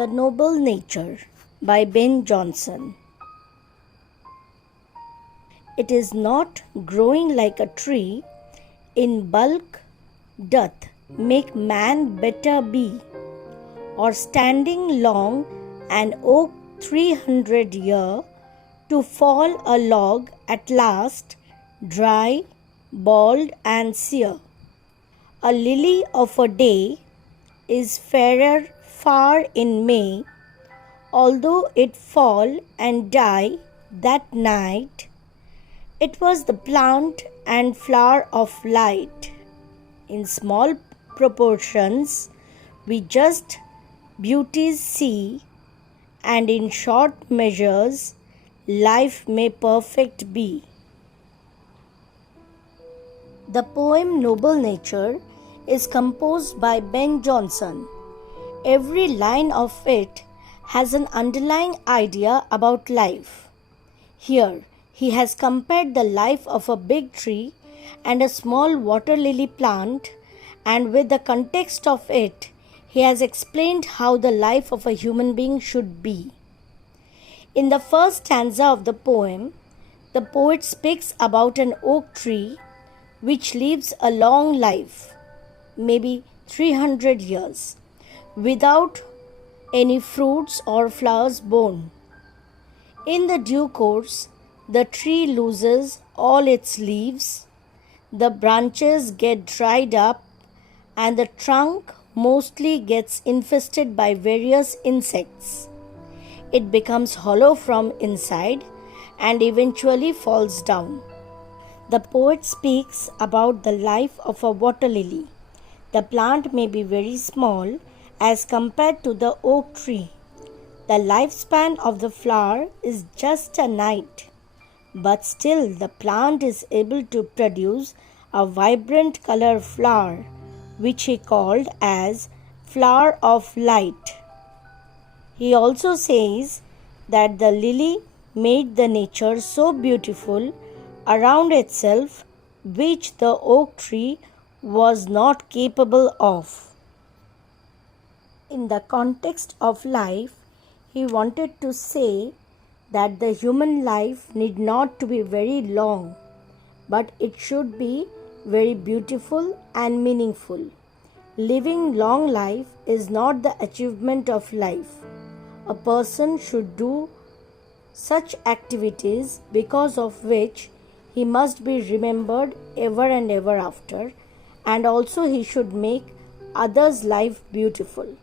The Noble Nature by Ben Jonson. It is not growing like a tree, in bulk doth make man better be, or standing long an oak 300 year, to fall a log at last, dry, bald and sere. A lily of a day is fairer far in May, although it fall and die that night. It was the plant and flower of light. In small proportions we just beauties see, and in short measures life may perfect be. The poem Noble Nature is composed by Ben Jonson. Every line of it has an underlying idea about life. Here, he has compared the life of a big tree and a small water lily plant, and with the context of it, he has explained how the life of a human being should be. In the first stanza of the poem, the poet speaks about an oak tree which lives a long life, maybe 300 years, without any fruits or flowers borne. In the due course, the tree loses all its leaves, the branches get dried up, and the trunk mostly gets infested by various insects. It becomes hollow from inside and eventually falls down. The poet speaks about the life of a water lily. The plant may be very small as compared to the oak tree. The lifespan of the flower is just a night, but still the plant is able to produce a vibrant color flower, which he called as flower of light. He also says that the lily made the nature so beautiful around itself, which the oak tree was not capable of. In the context of life, he wanted to say that the human life need not to be very long, but it should be very beautiful and meaningful. Living long life is not the achievement of life. A person should do such activities because of which he must be remembered ever and ever after, and also he should make others' life beautiful.